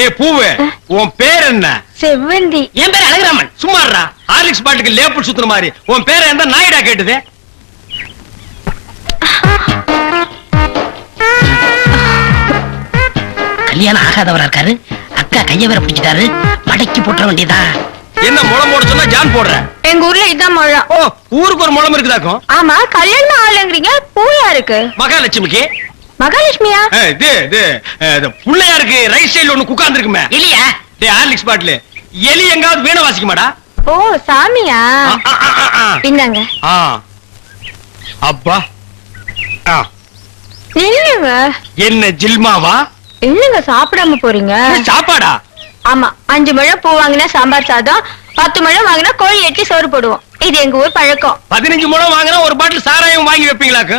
ஏ பூவு உன் பேர் என்ன? செவ்வந்தி. என் பேர் அழகுராமன். சும்மாறா ஹார்லிக்ஸ் பாட்டுக்கு லேபிள் சுத்துற மாதிரி. உன் பேரை எந்த நாயிடா கேட்டுது. கல்யாணம் ஆகாதவரா இருக்காரு. அக்கா கைய வேற பிடிச்சிட்டாரு. மடக்கி போட்டுற வேண்டியதா? என்ன முளம் போட சொன்னா ஜான் போடுற? எங்க ஊர்ல இதான் முழம் ஓ ஊருக்கு ஒரு முளம் இருக்குதாக்கும்? ஆமா கல்யாணம் ஆகலங்கிறீங்க. பூயா இருக்கு? மகாலட்சுமிக்கு? மகாலட்சுமியா? இது இது புள்ளையாருக்கு ரைட் சைடுல ஒண்ணு குக்காந்து இருக்குமே இல்லையா? டேய் ஹார்லிக்ஸ் பாட்டில் எலி எங்காவது வீணை வாசிக்குமாடா? ஓ சாமியா. இந்தாங்க. அப்பா. ஆ. இல்லங்க என்ன ஜில்மாவா? இல்லங்க சாப்பிடாம போறீங்க? சாப்பாடா? ஆமா அஞ்சு முழம் பூ வாங்கினா சாம்பார் சாதம் பத்து முழம் வாங்கினா கோழி எட்டி சோறு போடுவோம். இது எங்க ஊர் பழக்கம். பதினஞ்சு முழம் வாங்கினா ஒரு பாட்டில் சாராயம் வாங்கி வைப்பீங்களாக்கு?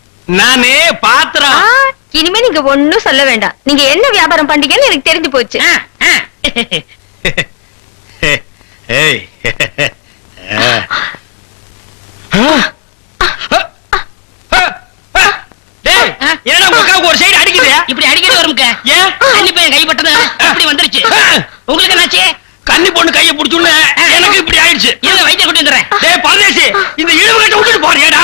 நானே பாத்திரம் இனிமே நீங்க ஒண்ணும் சொல்ல வேண்டாம். நீங்க என்ன வியாபாரம் பண்றீங்கன்னு எனக்கு தெரிஞ்சு போச்சு. என்னடா உங்க அக்காவுக்கு ஒரு சைடு அடிக்குது? இப்படி அடிக்கடி வரும்க்க. ஏன் தண்ணி பையன் கை பட்டது இப்படி வந்துருச்சு. உங்களுக்கு என்னாச்சு? கன்னி பொண்ணு கைய புடிச்சுன்னு எனக்கு இப்படி ஆயிடுச்சு. இருங்க வைத்தியம் கொண்டு வந்துடுறேன். டேய் பரதேசி இந்த இழுவு கட்ட விட்டுட்டு போறியேடா.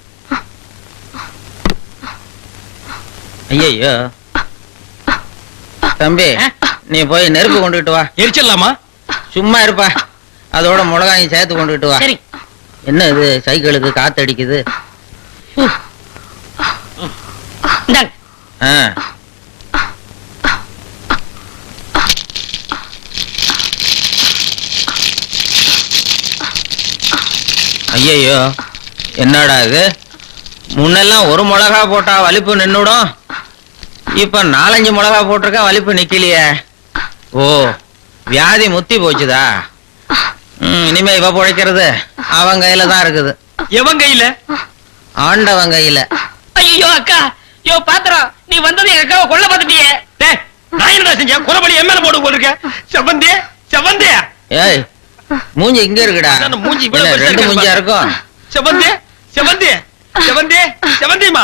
ஐயோ தம்பி? நீ போய் நெருப்பு கொண்டுகிட்டு வா. எரிச்சிடலாமா? சும்மா இருப்பா. அதோட மிளகாயும் சேர்த்து கொண்டுகிட்டு வா. சரி. என்ன இது? சைக்கிளுக்கு காத்து அடிக்குது. ஆ. ஐயையோ என்னடா இது? முன்னெல்லாம் ஒரு மிளகா போட்டா வலிப்பு நின்னுடும். இப்ப நாலஞ்சு மிளகா போட்டிருக்கா வலிப்பு நிக்கலையே. ஓ வியாதி முத்தி போச்சுதா? இனிமே இவ பிழைக்கிறது அவன் கையில தான் இருக்குது. எவன் கையில? ஆண்டவன் கையில. ஐயோ அக்கா. யோ பாத்திரம் நீ வந்தது எங்க அக்காவை கொல்ல பார்த்துட்டியே. டேய் நான் செஞ்சேன்? குறபடி எம்எல்ஏ போட்டு போட்டிருக்க. செவந்தே செவந்தே ஏய் மூஞ்சி இங்க இருக்குடா. மூஞ்சி ரெண்டு மூஞ்சியா. இருக்கும்? செவந்தே செவந்தே செவந்தே செவந்திமா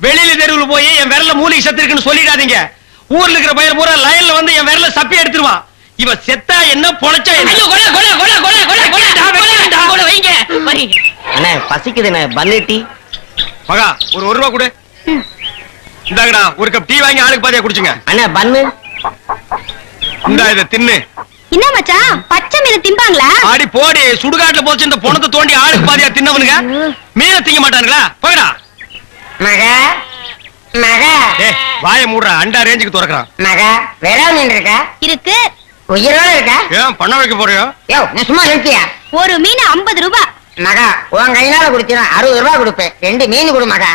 வெளியில தெருவில் போய் என் விரல மூலிகை சத்து இருக்குன்னு சொல்லிடாதீங்க. ஊர்ல இருக்கிற பையன் பூரா லைன்ல வந்து என் விரல சப்பி எடுத்துருவான் இவ செத்தா என்ன பொழைச்சா என்ன? பசிக்குதுண்ணே பல்லு மகா ஒரு ஒரு ரூபா கொடு. இந்தாங்கடா ஒரு கப் டீ வாங்கி ஆளுக்கு பாதியா குடிச்சுங்க. அண்ணா பன்னு இந்தா இத தின்னு. என்ன மச்சான்? பச்சை மீன் திம்பாங்களா ஆடி போடி சுடுகாட்டுல போச்சு இந்த பொணத்தை தோண்டி ஆளுக்கு பாதியா தின்னவனுங்க. மீனை திங்க மாட்டானுங்களா? போயிடா மக மக. ஏ வாய மூடுறா அண்டா ரேஞ்சுக்கு துறக்குறான். மக வேளா மீன் இருக்கா? இருக்கு. உயிரோட இருக்கா? ஏன் பண்ண வைக்க போறியோ? யோ நீ சும்மா நிறுத்தியா? ஒரு மீன் ஐம்பது ரூபாய் மகா உன் கையினால குடிச்சினா அறுபது ரூபாய் கொடுப்பேன். ரெண்டு மீன் கொடு மகா.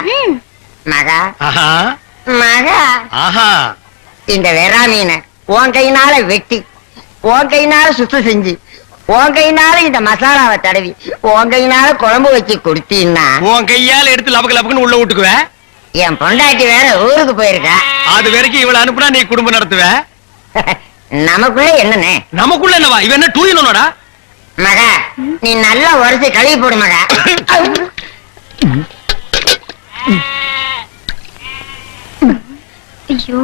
மகா. ஆஹா. மகா. ஆஹா. இந்த வெறா மீனை உன் கையினால வெட்டி உன் கையினால சுத்தம் செஞ்சு உன் கையினால இந்த மசாலாவை தடவி உன் கையினால குழம்பு வச்சு கொடுத்தீன்னா உன் கையால எடுத்து லபக்கு லபக்குன்னு உள்ள விட்டுக்குவ? என் பொண்டாட்டி வேற ஊருக்கு போயிருக்கா. அது வரைக்கும் இவள அனுப்புனா நீ குடும்பம் நடத்துவ? நமக்குள்ள என்னண்ணே? நமக்குள்ள என்னவா? இவன் என்ன டூ இன்னொன்னடா மகா நீ நல்லா உரைச்சு கழுவி போடு மகா. ஐயோ.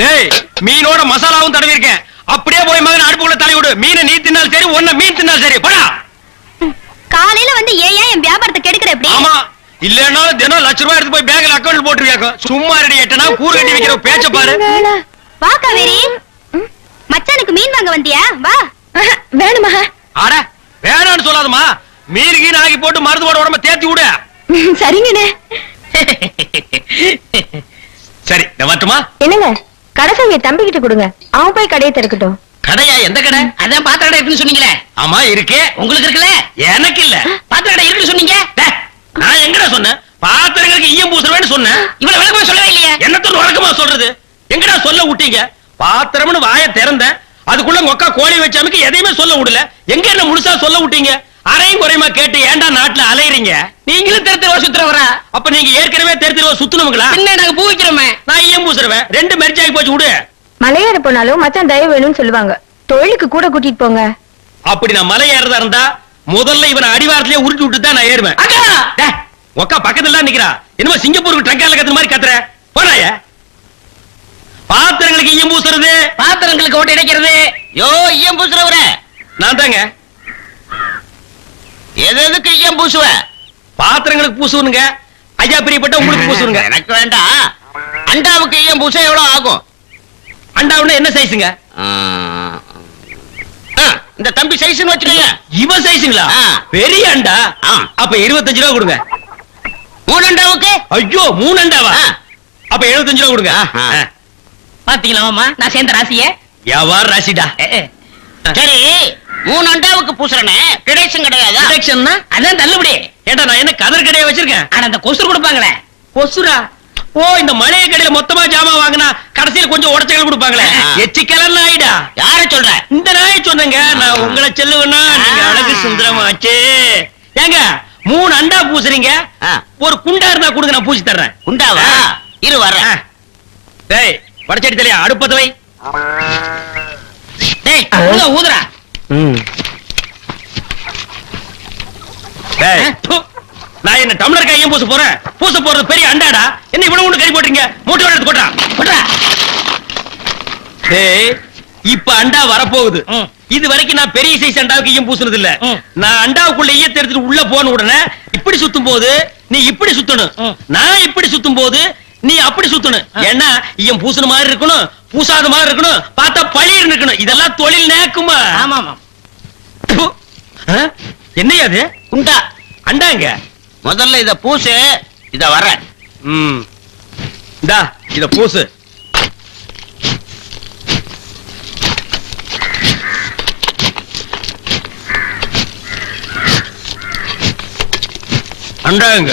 டேய் மீனோட மசாலாவும் தடவி இருக்கேன் அப்படியே போய் மகன் அடுப்புக்குள்ள தலை விடு. மீனை நீ தின்னாலும் சரி ஒன்ன மீன் தின்னாலும் சரி. போடா. காலையில வந்து ஏன் என் வியாபாரத்தை கெடுக்கிற எப்படி ஆமா. இல்லன்னாலும் தினம் லட்ச ரூபாய் எடுத்து போய் பேங்க்ல அக்கௌண்ட் போட்டுருவியாக்கும் சும்மா ரெடி எட்டனா கூறு கட்டி வைக்கிற பேச்ச பாரு. வா காவேரி. மச்சானுக்கு மீன் வாங்க வந்தியா? வா. வேணுமா? அட வேணாம்னு சொல்லாதம்மா. மீன் கீன் ஆகி போட்டு மருந்து போட உடம்ப தேத்தி விடு. சரிங்கண்ணே. சரி நான் வரட்டுமா என்னங்க? கடைசங்க தம்பி கிட்ட கொடுங்க. அவன் போய் கடையை திறக்கட்டும். கடையா? எந்த கடை? அதான் பாத்திர கடை இருக்குன்னு சொன்னீங்களே. ஆமா இருக்கே. உங்களுக்கு இருக்குல்ல? எனக்கு இல்ல. பாத்திர கடை இருக்குன்னு சொன்னீங்க? நான் எங்கடா சொன்னேன்? பாத்திரங்களுக்கு ஈயம் பூசுறவேன்னு சொன்னேன். இவ்வளவு விளக்கமா சொல்லவே இல்லையே. என்னத்தோட வழக்கமா சொல்றது? எங்கடா சொல்ல விட்டீங்க? பாத்திரம்னு வாய திறந்தேன். அதுக்குள்ள அக்கா கோழி வச்சாமிக்கு எதையுமே சொல்ல விடல. எங்க என்ன முழுசா சொல்ல விட்டீங்க? அரையும் குறையுமா கேட்டு ஏன்டா நாட்டுல அலையறீங்க? நீங்களும் தெரு தெருவா சுத்துறவரா? அப்ப நீங்க ஏற்கனவே தெரிஞ்சிருவ சுத்துனவங்களா பின்ன நாங்க பூ வைக்கிறோமே. நான் ஈயம் பூசுறவன் ரெண்டு மெரிச்சு ஆகி போச்சு விடு. மலையேற போனாலும் மச்சான் தயவு வேணும்னு சொல்லுவாங்க. தொழிலுக்கு கூட கூட்டிட்டு போங்க. அப்படி நான் மலை ஏறதா இருந்தா முதல்ல இவனை அடிவாரத்திலே உருட்டி விட்டு தான் நான் ஏறுவேன். அக்கா! டே, உக்கா பக்கத்துல தான் நிக்கிறா. என்னமோ சிங்கப்பூருக்கு ட்ரங்கால கத்துற மாதிரி கத்துற. போறாய பாத்திரங்களுக்கு ஈயம் பூசுறது. பாத்திரங்களுக்கு ஓட்டு இடைக்கிறது யோ ஐயம் பூசுறவர. நான் தாங்க. எது எதுக்கு ஐயம் பூசுவ? பாத்திரங்களுக்கு பூசுவனுங்க. ஐயா பிரியப்பட்ட உங்களுக்கு பூசுவனுங்க. எனக்கு வேண்டாம் அண்டாவுக்கு ஐயம் பூச எவ்வளவு ஆகும்? அண்டாவுன்னா என்ன சைஸுங்க இந்த தம்பி சைஸ்னு வச்சுக்கோங்க. இவ சைஸுங்களா. பெரிய அண்டா. அப்ப இருபத்தஞ்சு ரூபா கொடுங்க. மூணு அண்டாவுக்கு? ஐயோ மூணு அண்டாவா. அப்ப எழுபத்தஞ்சு ரூபா கொடுங்க. பாத்தீங்களா மாமா? நான் சேர்ந்த ராசியே. வியாபார ராசிடா? சரி மூணு அண்டாவுக்கு பூசுறனே. கிடைச்சும் கிடையாதா. அதான் தள்ளுபடி. ஏண்டா நான் என்ன கதர் கடையை வச்சிருக்கேன்? ஆனா அந்த கொசு கொடுப்பாங்களே. கொசுரா? ஓ இந்த மளிகை கடையில மொத்தமா ஜாமான் வாங்கினா கடைசியில கொஞ்சம் உடச்சல் கொடுப்பாங்களே. ஆ. எச்சிக்கலன்னு ஆயிடா. யார சொல்ற? இந்த நாய் சொன்னங்க. நான் உங்களை செல்லுவேன்னா நீங்க. அழகு சுந்தரமாச்சே. ஏங்க மூணு அண்டா பூசுறீங்க. ஒரு குண்டா இருந்தா கொடுங்க நான் பூசி தர்றேன். உண்டாவா ஆ. இரு. வர்றேன். டேய் வடச்சடி தலையா அடுப்பத்த வை. நான் என்ன டம்ளர் கையும் பூச போறேன்? பூச போறது பெரிய அண்டாடா? என்ன இவ்வளவு ஒண்ணு கறி போட்டீங்க மூட்டை எடுத்து டேய் இப்ப அண்டா வரப்போகுது. இது வரைக்கும் நான் பெரிய சைஸ் அண்டாவுக்கு ஈயம் பூசுனது இல்ல. நான் அண்டாவுக்குள்ள ஈயத்தை எடுத்துட்டு உள்ள போன உடனே இப்படி சுத்தும் போது நீ இப்படி சுத்தணும். நான் இப்படி சுத்தும் போது நீ அப்படி சுத்தணும். ஏன்னா ஈயம் பூசுன மாதிரி இருக்கணும் பூசாத மாதிரி இருக்கணும் பார்த்தா பழிர் இருக்கணும். இதெல்லாம் தொழில் நேக்குமா? ஆமா? என்னையா அது? உண்டா. அண்டாங்க. முதல்ல இத பூசு இத வர்றேன் ம். இந்தா இத பூசு. அண்டாங்க.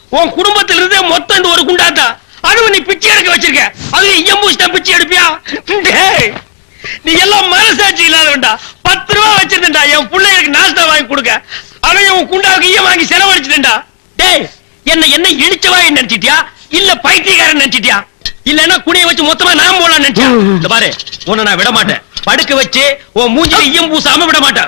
உன் குடும்பத்துல இருந்தே மொத்தம் இந்த ஒரு குண்டாத்தா? அதுவும் நீ பிச்சை எடுக்க வச்சிருக்க. அது எம்பூசிட்டா பிச்சை எடுப்பியா? நீ எல்லாம் மனசாட்சி இல்லாதவன்டா. பத்து ரூபா வச்சிருந்தா என் பிள்ளைகளுக்கு நாஸ்தா வாங்கி கொடுக்க. அவன் உன் குண்டாவுக்கு ஈய வாங்கி செலவழிச்சிட்டா டேய் என்ன என்ன இடிச்சவா நினைச்சிட்டியா? இல்ல பைத்தியக்காரன் நினைச்சிட்டியா? இல்லன்னா குனிய வச்சு மொத்தமா நான் போலாம் நினைச்சியா? இந்த பாரு உன்னை நான் விட மாட்டேன் படுக்க வச்சு உன் மூஞ்சில ஈயம் பூசாம விட மாட்டேன்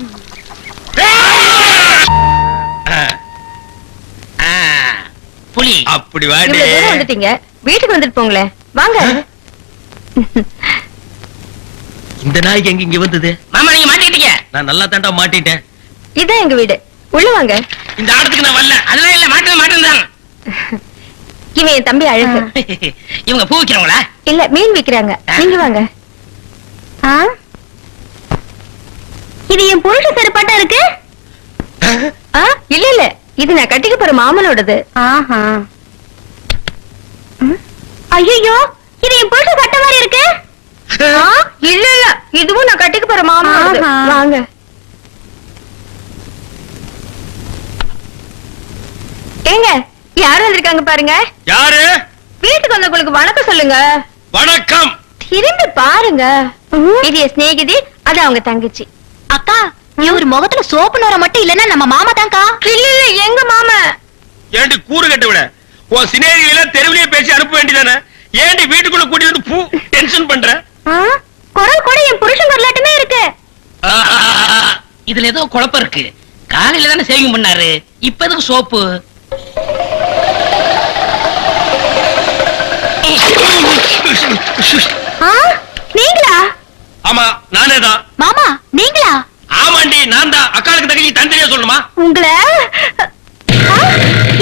புலி. அப்படி வாடி. வந்துட்டீங்க. வீட்டுக்கு வந்துட்டு போங்களேன். வாங்க. இந்த நாய்க்கு எங்க இங்க வந்தது? மாமா நீங்க மாட்டிக்கிட்டீங்க. நான் நல்லா தாண்டா மாட்டிட்டேன். இதான் எங்க வீடு. உள்ள வாங்க. இந்த ஆடத்துக்கு நான் வரல. அதெல்லாம் இல்ல மாட்டது தான். இவன் என் தம்பி அழகு. இவங்க பூ வைக்கிறவங்களா? இல்ல மீன் விக்கிறாங்க. நீங்க வாங்க. ஆ? இது என் புருஷ செருப்பாட்டா இருக்கு? ஆ, இல்ல இல்ல. இது நான் கட்டிக்க போற மாமனோடது. ஆஹா. ஐயோ இது என் புருஷ சட்டை மாதிரி இருக்கு? ஆ, இல்ல இல்ல. இதுவும் நான் கட்டிக்க போற மாமனோடது. வாங்க. ஏங்க யார் வந்திருக்காங்க பாருங்க? யாரு? வீட்டுக்கு வந்தவங்களுக்கு வணக்கம் சொல்லுங்க. வணக்கம். திரும்பி பாருங்க. இது என் சிநேகிதி அது அவங்க தங்கச்சி. அக்கா இவர் முகத்துல சோப்பு நோர மட்டும் இல்லன்னா நம்ம மாமா தான்க்கா. இல்ல இல்ல எங்க மாமா? ஏண்டி கூறு கட்ட விட? உன் சினேகிகளை தெருவிலேயே பேசி அனுப்ப வேண்டியதானே? ஏண்டி வீட்டுக்குள்ள கூட்டி வந்து பூ டென்ஷன் பண்ற? குரல் கூட என் புருஷன் வரலாட்டுமே இருக்கு. இதுல ஏதோ குழப்பம் இருக்கு. காலையில தானே சேவிங் பண்ணாரு. இப்ப எதுக்கு சோப்பு? நீங்களா? ஆமா. நானே தான் மாமா நீங்களா? ஆமாண்டி நான் தான் அக்காளுக்கு தங்கச்சி தனித்தனியா சொல்லணுமா? உங்களை?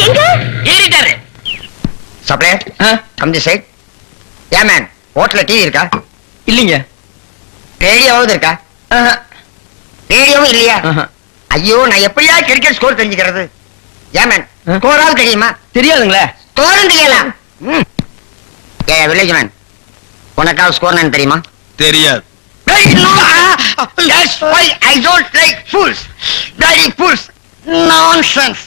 எங்க? ஏறிட்டாரு. சப்ளையர் கம் தி சைட் ஏ மேன் ஹோட்டல்ல டிவி இருக்கா? இல்லீங்க. ரேடியோவாவது இருக்கா? ஆஹா, ரேடியோவும் இல்லையா. ஐயோ நான் எப்படியா கிரிக்கெட் ஸ்கோர் தெரிஞ்சுக்கிறது? ஏ மேன் ஆ? ஸ்கோராவது தெரியுமா? தெரியாதுங்களே. ஸ்கோரும் தெரியலாம் ம். ஏ வில்லேஜ் மேன் உனக்காவது ஸ்கோர் என்ன தெரியுமா? தெரியாது. That's why I don't like fools. Bloody fools. Nonsense.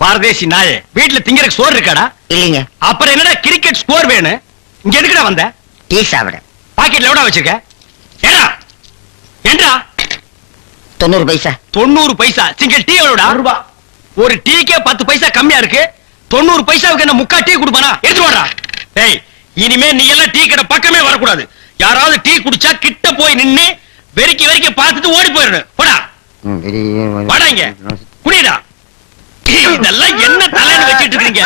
பாரதேசி நாயே வீட்டுல திங்கறக்கு சோறு இருக்காடா? இல்லைங்க. அப்புறம் என்னடா கிரிக்கெட் ஸ்கோர் வேணும் இங்க எதுக்குடா வந்த? டீ சாப்பிட. பாக்கெட்ல எவ்வளவு வச்சிருக்க? ஏடா ஏண்டா? தொண்ணூறு பைசா. தொண்ணூறு பைசா. சிங்கிள் டீ எவ்வளவுடா ரூபா. ஒரு டீக்கே பத்து பைசா கம்மியா இருக்கு. தொண்ணூறு பைசாவுக்கு என்ன முக்கா டீ கொடுப்பானா? எடுத்து வாடா. டேய் இனிமே நீ எல்லாம் டீ கடை பக்கமே வரக்கூடாது. யாராவது டீ குடிச்சா கிட்ட போய் நின்னு வெறிக்கி வெறிக்கி பார்த்துட்டு ஓடி போயிடணும். போடா. குடிடா. இதெல்லாம் என்ன தலைன்னு வச்சிட்டு இருக்கீங்க?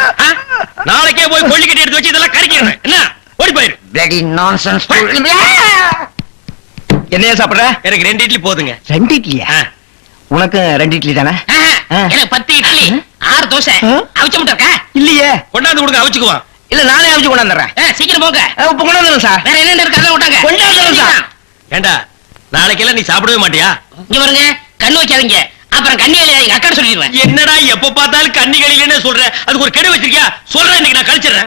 நாளைக்கே போய் கொல்லிக்கட்டி எடுத்து வச்சு இதெல்லாம் கறிக்கிறேன் என்ன? ஓடி போயிரு. பிளடி நான்சென்ஸ் என்னையா சாப்பிடுற? எனக்கு ரெண்டு இட்லி போதுங்க. ரெண்டு இட்லியா. உனக்கு ரெண்டு இட்லி தானே. எனக்கு பத்து இட்லி ஆறு தோசை? அவிச்ச முட்டை இருக்கா? இல்லையே. கொண்டாந்து கொடுங்க அவிச்சுக்குவான் இல்ல நானே அவிச்சு கொண்டாந்துறேன். சீக்கிரம் போங்க. இப்ப கொண்டாந்துறேன் சார். வேற என்ன அதெல்லாம் விட்டாங்க. கொண்டாந்துறேன் சார். ஏண்டா நாளைக்கெல்லாம் நீ சாப்பிடவே மாட்டியா? இங்க பாருங்க கண்ணு வைக்காதீங்க. அப்புறம் கண்ணி எங்க அக்கா சொல்லிடுவேன். என்னடா எப்ப பார்த்தாலும் கன்னிகளிலே சொல்ற? அதுக்கு ஒரு கெடு வச்சிருக்கியா? சொல்றேன் இன்னைக்கு நான் கழிச்சிடுறேன்.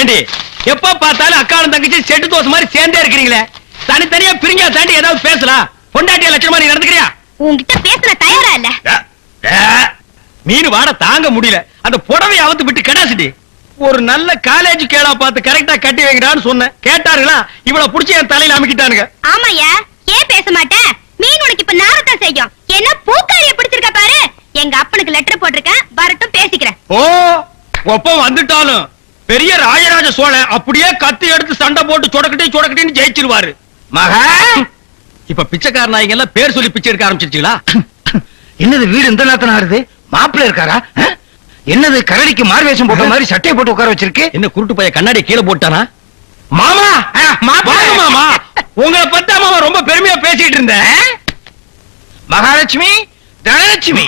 ஏண்டி எப்ப பார்த்தாலும் அக்காளும் தங்கச்சி செட்டு தோசை மாதிரி சேர்ந்தே இருக்கிறீங்களே? தனித்தனியா பிரிஞ்சா தாண்டி ஏதாவது பேசலாம் பொண்டாட்டிய லட்சணமா நீ நடந்துக்கிறியா? உன்கிட்ட பேசுன தயாரா இல்ல? மீன் வாட தாங்க முடியல. அந்த புடவை அவுத்து விட்டு கடாசிட்டி. ஒரு நல்ல காலேஜ் கேடா பார்த்து கரெக்டா கட்டி வைக்கிறான்னு சொன்னேன். கேட்டாருங்களா இவ்வளவு புடிச்சு என் தலையில அமுக்கிட்டானுங்க. ஆமாயா ஏன் பேச மாட்டேன் மீன் உனக்கு இப்ப நாரத்தான் செய்யும். என்ன பூக்காரிய பிடிச்சிருக்க பாரு? எங்க அப்பனுக்கு லெட்டர் போட்டிருக்கேன். வரட்டும் பேசிக்கிறேன். ஓ ஒப்பம் வந்துட்டாலும். பெரிய ராஜராஜ சோழன் அப்படியே கத்தி எடுத்து சண்டை போட்டு சொடக்கட்டி சொடக்கட்டின்னு ஜெயிச்சிருவாரு. மகா! இப்ப பிச்சைக்கார நாய்ங்க எல்லாம் பேர் சொல்லி பிச்சை எடுக்க ஆரம்பிச்சிருச்சுங்களா? என்னது வீடு இந்த நேரத்துல ஆடுது மாப்பிள்ள இருக்காரா? என்னது கரடிக்கு மார்வேஷம் போட்ட மாதிரி சட்டையை போட்டு உட்கார வச்சிருக்கு? என்ன குருட்டு பைய கண்ணாடி கீழே போட்டானா? மாமா! மாமா! உங்களை பத்தி மாமா ரொம்ப பெருமையா பேசிட்டு இருந்தேன். மகாலட்சுமி தனலட்சுமி.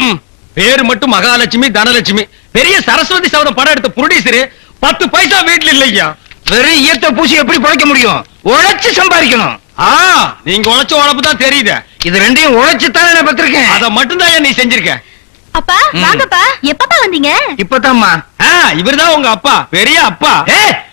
பேரு மட்டும் மகாலட்சுமி தனலட்சுமி. பெரிய சரஸ்வதி சபதம் படம் எடுத்த ப்ரொடியூசர் பத்து பைசா வீட்டுல இல்லையா? வெறும் ஈயத்தை பூசி எப்படி பிழைக்க முடியும்? உழைச்சு சம்பாதிக்கணும். ஆ நீங்க உழைச்ச உழைப்பு தான் தெரியுது. இது ரெண்டையும் உழைச்சு தானே நான் பத்திருக்கேன் அத மட்டும் தான் நீ செஞ்சிருக்க. அப்பா. வாங்கப்பா. எப்பப்பா வந்தீங்க? இப்பதாம்மா. இவர்தான் உங்க அப்பா. பெரிய அப்பா. ஏ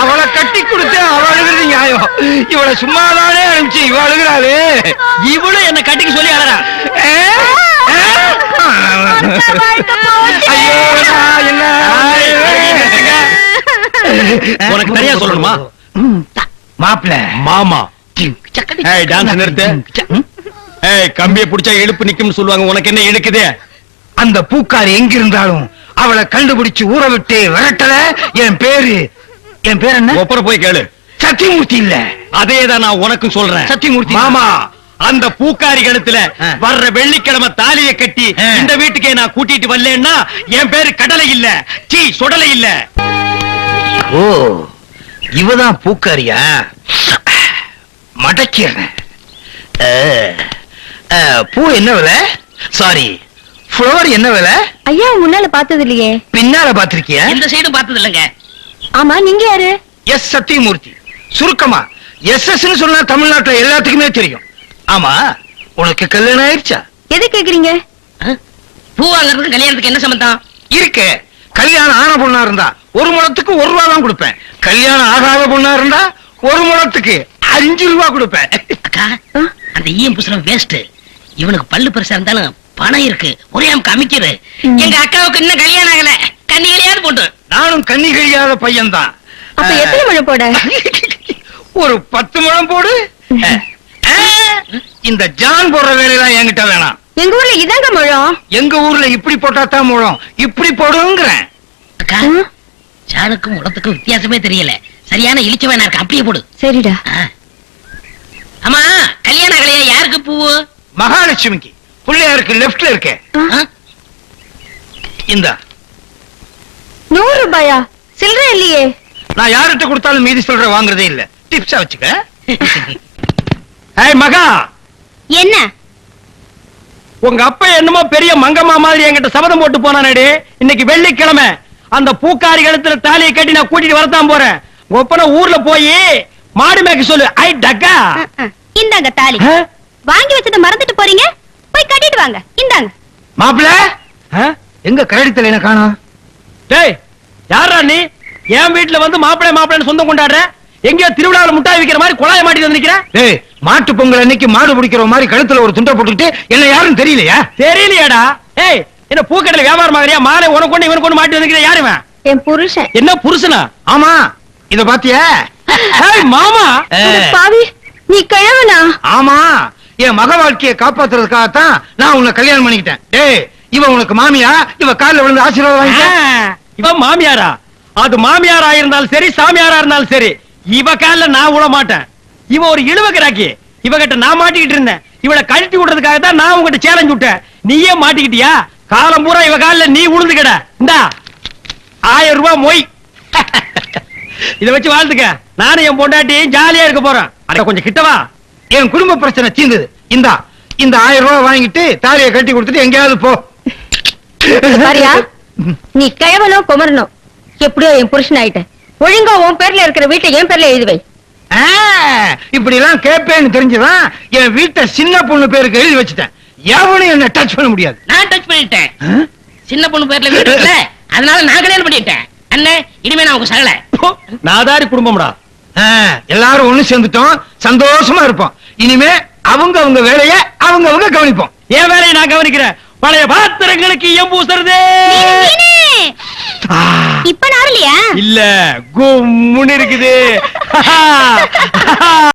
அவளை கட்டி கொடுத்து அவ அழுகிறது நியாயம். இவளை சும்மாதானே அனுப்பிச்சு இவ அழுகிறாளே. இவளும் என்ன கட்டிக்க சொல்லி அழறா? ஐயோ நான் என்ன உனக்கு தனியா சொல்லணுமா? மாப்பிள்ள மாமா. ஏய் டான்ஸ் நிறுத்து. ஏய் கம்பியை புடிச்சா இழுப்பு நிக்கும்னு சொல்லுவாங்க. உனக்கு என்ன இழுக்குது? அந்த பூக்காரி எங்க இருந்தாலும் அவளை கண்டுபிடிச்சு ஊற விட்டு விரட்டல. என் பேரு என் பேர் என்ன? ஒப்பர போய் கேளு. சத்தியமூர்த்தி இல்ல. அதே தான் நான் உனக்கும் சொல்றேன். சத்தியமூர்த்தி. மாமா அந்த பூக்காரி கழுத்துல ஆ. வர்ற வெள்ளிக்கிழமை தாலிய கட்டி. இந்த வீட்டுக்கே நான் கூட்டிட்டு வரலன்னா என் பேரு கடலை இல்ல சீ சுடலை இல்ல. ஓ இவதான் பூக்காரியா? மடக்கிறேன் பூ என்ன விலை? சாரி ஃப்ளவர் என்ன விலை? ஐயா முன்னால பார்த்தது இல்லையே பின்னால பாத்திருக்கியா எந்த சைடும் பார்த்தது இல்லைங்க ஆமா நீங்க யாரு? எஸ் சத்தியமூர்த்தி. சுருக்கமா எஸ் எஸ் சொன்னா தமிழ்நாட்டுல எல்லாத்துக்குமே தெரியும். ஆமா உனக்கு கல்யாணம் ஆயிடுச்சா? எது கேக்குறீங்க? பூ வாங்குறதுக்கு கல்யாணத்துக்கு என்ன சம்பந்தம்? இருக்கு கல்யாணம் ஆன பொண்ணா இருந்தா ஒரு முழத்துக்கு ஒரு ரூபா தான் கொடுப்பேன். கல்யாணம் ஆகாத பொண்ணா இருந்தா ஒரு முழத்துக்கு அஞ்சு ரூபா கொடுப்பேன். அக்கா அந்த ஈயம் புசுரம் வேஸ்ட் இவனுக்கு பல்லு பெருசா இருந்தாலும் பணம் இருக்கு. ஒரே அமுக்கு அமைக்கிறது எங்க அக்காவுக்கு இன்னும் கல்யாணம் ஆகல. கண்ணிகளையாவது போட்டு. நானும் கண்ணி கழியாத பையன்தான். அப்ப எத்தனை முழம் போட? ஒரு பத்து முழம் போடு. இந்த ஜான் போடுற வேலையெல்லாம் என்கிட்ட வேணாம். எங்க ஊர்ல இதாங்க முழம்? எங்க ஊர்ல இப்படி போட்டா தான் முழம். இப்படி போடுங்கிறேன். அக்கா சாணுக்கும் உலகத்துக்கும் வித்தியாசமே தெரியல. சரியான இழிச்ச வேணா இருக்கு? அப்படியே போடு. சரிடா. ஆமா கல்யாண கலையா யாருக்கு பூவு மகாலட்சுமிக்கு. பிள்ளையாருக்கு லெப்ட்ல இருக்கே ஆ? இந்த. நூறு ரூபாயா? சில்லறை இல்லையே. நான் யார்கிட்ட கொடுத்தாலும் மீதி சொல்ற வாங்குறதே இல்ல. டிப்ஸா வச்சுக்க. ஏய் மகா! என்ன? உங்க அப்பா என்னமோ பெரிய மங்கம்மா மாதிரி என்கிட்ட சபதம் போட்டு போனானேடி. இன்னைக்கு வெள்ளிக்கிழமை. அந்த பூக்காரி கழுத்துல தாலியை கட்டி நான் கூட்டிட்டு வரத்தான் போறேன். ஒப்பன ஊர்ல போய் மாடு மேய்க்க சொல்லு. ஐ டக்கா! இந்தாங்க தாலி? வாங்கி வச்சத மறந்துட்டு போறீங்க? போய் கட்டிட்டு வாங்க. இந்தாங்க. மாப்பிள! எங்க கரடி தலையில காணோம் டேய் யாரா நீ? என் வீட்டுல வந்து மாப்பிள்ளை மாப்பிள்ளைன்னு சொந்தம் கொண்டாடுற? எங்கேயோ திருவிழாவில் முட்டாய் விக்கிற மாதிரி குழாய மாட்டி வந்து நிக்கிற? டேய் மாட்டு பொங்கல் அன்னைக்கு மாடு பிடிக்கிற மாதிரி கழுத்துல ஒரு துண்டை போட்டுக்கிட்டு என்ன யாரும் தெரியலையா? தெரியலையாடா. ஏய் என்ன பூக்கடையில வியாபாரம் மாதிரியா? மாலை உனக்கு கொண்டு இவனுக்கு கொண்டு மாட்டி வந்துக்கிற யாரு இவன்? என் புருஷன். என்ன புருஷனா? ஆமா இத பாத்தியா? மாமா. பாவி நீ கிழவனா? ஆமா என் மக வாழ்க்கையை காப்பாத்துறதுக்காகத்தான் நான் உன்னை கல்யாணம் பண்ணிக்கிட்டேன். டேய் இவ உனக்கு மாமியா? இவ கால்ல விழுந்து ஆசீர்வாதம் வாங்கிக்க இவன் மாமியாரா? அது மாமியாரா இருந்தாலும் சரி சாமியாரா இருந்தாலும் சரி. இவ கால நான் விட மாட்டேன். இவ ஒரு இழுவ கிராக்கி இவகிட்ட நான் மாட்டிக்கிட்டு இருந்தேன். இவளை கழட்டி விடுறதுக்காக தான் நான் உங்ககிட்ட சேலஞ்ச் விட்டேன். நீயே மாட்டிக்கிட்டியா? காலம் பூரா இவ கால நீ உளுந்து கிட இந்தா. ஆயிரம் ரூபாய் மொய். இத வச்சு வாழ்த்துக்க. நானும் என் பொண்டாட்டியும் ஜாலியா இருக்க போறேன். அட கொஞ்சம் கிட்டவா என் குடும்ப பிரச்சனை தீர்ந்தது இந்தா. இந்த ஆயிரம் ரூபாய் வாங்கிட்டு தாலியை கட்டி கொடுத்துட்டு எங்கேயாவது போ. நீ கிழவனோ குமரனோ? எப்படியோ என் புருஷன் ஆயிட்ட. ஒழுங்கா உன் பேர்ல இருக்கிற வீட்டை என் பேர்ல எழுதி வை. ஆ, இப்படி எல்லாம் கேட்பேன்னு தெரிஞ்சுதான் என் வீட்டை சின்ன பொண்ணு பேருக்கு எழுதி வச்சுட்டேன். எவனும் என்ன டச் பண்ண முடியாது. நான் டச் பண்ணிட்டேன்? சின்ன பொண்ணு பேர்ல வீடு அதனால நான் கல்யாணம் பண்ணிட்டேன். அண்ணே இனிமே நான் உங்க சகல. நாதாரி குடும்பம்டா. எல்லாரும் ஒண்ணு சேர்ந்துட்டோம். சந்தோஷமா இருப்போம். இனிமே அவங்க அவங்க வேலைய அவங்க அவங்க கவனிப்போம். என் வேலையை நான் கவனிக்கிறேன். பழைய பாத்திரங்களுக்கு எம் பூசுறது. இப்ப நாரலையா இல்ல கும்முன்னு இருக்குது.